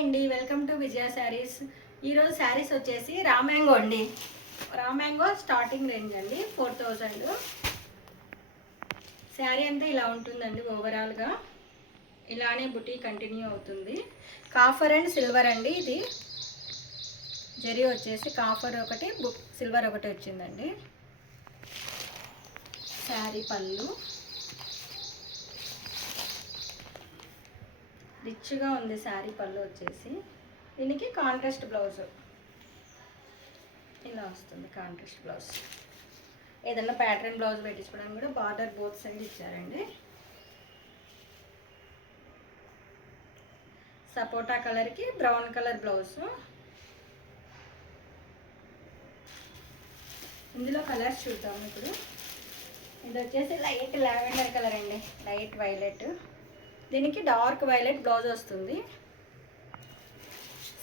అండి, welcome to విజయ శారీస్. ఈరోజు శారీస్ వచ్చేసి రామ్యాంగో అండి. రామ్యాంగో స్టార్టింగ్ రేంజ్ అండి 4000. శారీ అంతా ఇలా ఉంటుందండి. ఓవరాల్గా ఇలానే బుటీ కంటిన్యూ అవుతుంది. కాఫర్ అండ్ సిల్వర్ అండి. ఇది జరీ వచ్చేసి కాఫర్ ఒకటి, సిల్వర్ ఒకటి వచ్చిందండి. శారీ పళ్ళు రిచ్గా ఉంది. శారీ పళ్ళు వచ్చేసి దీనికి కాంట్రాస్ట్ బ్లౌజ్ ఇలా వస్తుంది. కాంట్రాస్ట్ బ్లౌజ్ ఏదన్నా ప్యాటర్న్ బ్లౌజ్ పెట్టించుకోవడానికి కూడా బార్డర్ బోత్ సైడ్ ఇచ్చారండి. సపోటా కలర్కి బ్రౌన్ కలర్ బ్లౌజ్. ఇందులో కలర్స్ చూద్దాము ఇప్పుడు. ఇది వచ్చేసి లైట్ లావెండర్ కలర్ అండి, లైట్ వైలెట్. దీనికి డార్క్ వైలెట్ బ్లౌజ్ వస్తుంది.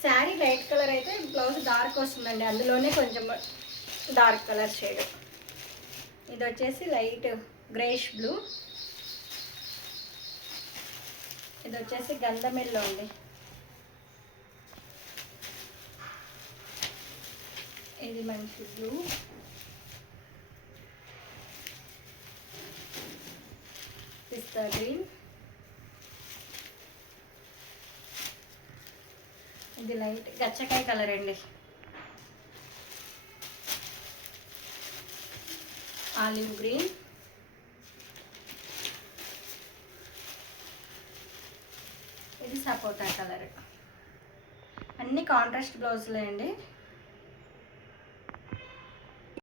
శారీ లైట్ కలర్ అయితే బ్లౌజ్ డార్క్ వస్తుందండి, అందులోనే కొంచెం డార్క్ కలర్ షేడ్. ఇది వచ్చేసి లైట్ గ్రేష్ బ్లూ. ఇది వచ్చేసి గంధం ఎల్లో అండి. ఇది మంచి బ్లూ. పిస్తా గ్రీన్. ఇది లైట్ గచ్చకాయ కలర్ అండి. Olive green. ఇది సపోటా కలర్. అన్ని కాంట్రాస్ట్ బ్లౌజులే అండి.